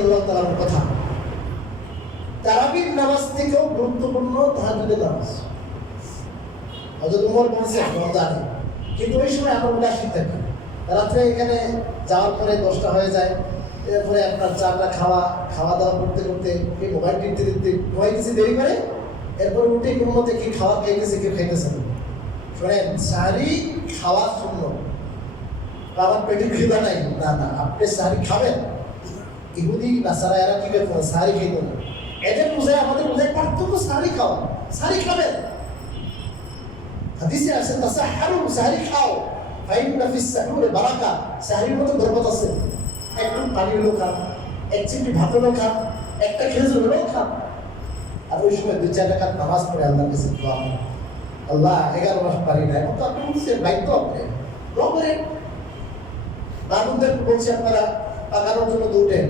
রাদিয়াল্লাহু তাআলার কথা। তারাবির নামাজ থেকেও গুরুত্বপূর্ণ তাহাজ্জুদের নামাজ। হযরত ওমর বলেছেন রমজানে, কিন্তু ওই সময় আমরা উদাসীন থাকি। রাত্রে এখানে যাওয়ার পরে 10টা হয়ে যায়, এরপরে আপনার চাটা খাওয়া দাওয়া করতে করতে মোবাইল টিপতে টিপতে ঘুমাইতেছি দেরি করে, এরপর উঠে কোনো মতে কি খাওয়া খাইতেছে কেউ খাইতেছে না। শোনেন, সাহারি খাওয়া শূন্য, আমার পেটে খিদা নাই, না না, আপনি সাহারি খাবেন। ইহুদি নাসারা এরা কি করতো না, সাহারি খেত না। এদের বুঝায় আমাদের বুঝায় পার্থক্য, সাহারি খাওয়া, সাহারি খাবেন। হাদিসে আছে তাসাহহারু, সাহারি খাও, ফাইন্না ফিস সাহুরি বারাকা, সাহারির মধ্যে বরকত আছে। একটু পানি হলো খান, এক চিমটি ভাত হলো খান, একটা খেজুর হলো খান। আর ওই সময় 2-4 রাকাত নামাজ পড়ে আল্লাহর কাছে দোয়া করেন, আল্লাহ 11 মাস পারি না, এখন তো আপনি বলছেন দায়িত্ব আপনি দোয়া করেন। বাবুদের বলছি আপনারা পাকানোর জন্য উঠেন,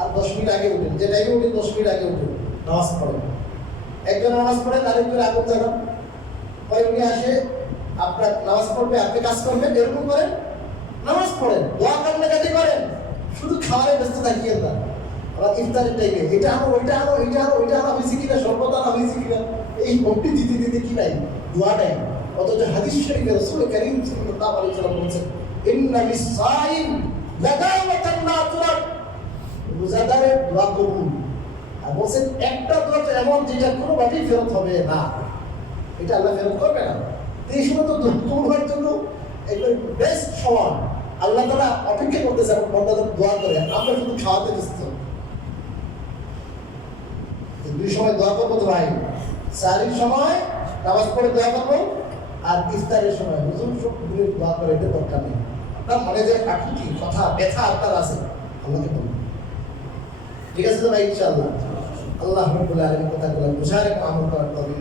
আর 10 মিনিট আগে উঠেন, যে টাইমে উঠেন 10 মিনিট আগে উঠেন, নামাজ পড়েন। একজন নামাজ পড়ে তাদের করে আগুন জানান, পরে উনি আসে আপনার নামাজ পড়বে, আপনি কাজ করবেন, এরকম করেন, নামাজ পড়েন, দোয়া করলে কাজে করেন, শুধু খাওয়ারে ব্যস্ত থাকিয়েন না। আবার ইফতারের টাইমে এটা আনো, ওইটা আনো, এইটা আনো, ওইটা আনো হয়েছে কিনা, সর্বদা আনা হয়েছে কিনা, এই ভক্তি দিতে দিতে কি নাই, দোয়া নাই। অথচ হাদিস শরীফে রাসূল কারীম সাল্লাল্লাহু আলাইহি ওয়াসাল্লাম বলেছেন, ইন্না লিস-সাইম লাদাওয়াতান লা তুরাদ, রোজাদারের দোয়া কবুল। আর বলেন একটা দোয়া তো এমন যেটা কোনোভাবেই ফেরত হবে না, এটা আল্লাহ ফেরত করবে না। এই সময় তো কবুল হওয়ার জন্য একদম বেস্ট সময়, আল্লাহ তাআলা অপেক্ষা করতেছে এবং বান্দাদের দোয়া করে, আমরা শুধু খাওয়াতে ব্যস্ত। দুই সময় দোয়া করবো তো ভাই, সাহারির সময় নামাজ পড়ে দোয়া করবো, আর ইফতারের সময় হুজুর সবগুলো দোয়া করে, এটা দরকার নেই। আপনার মনে যে আকুতি কথা ব্যথা আপনার আছে, আল্লাহকে বলুন, ঠিক আছে তো ভাই? ইনশাআল্লাহ আল্লাহ রাব্বুল আলামিন কথাগুলো বুঝার এবং আমল করার তৌফিক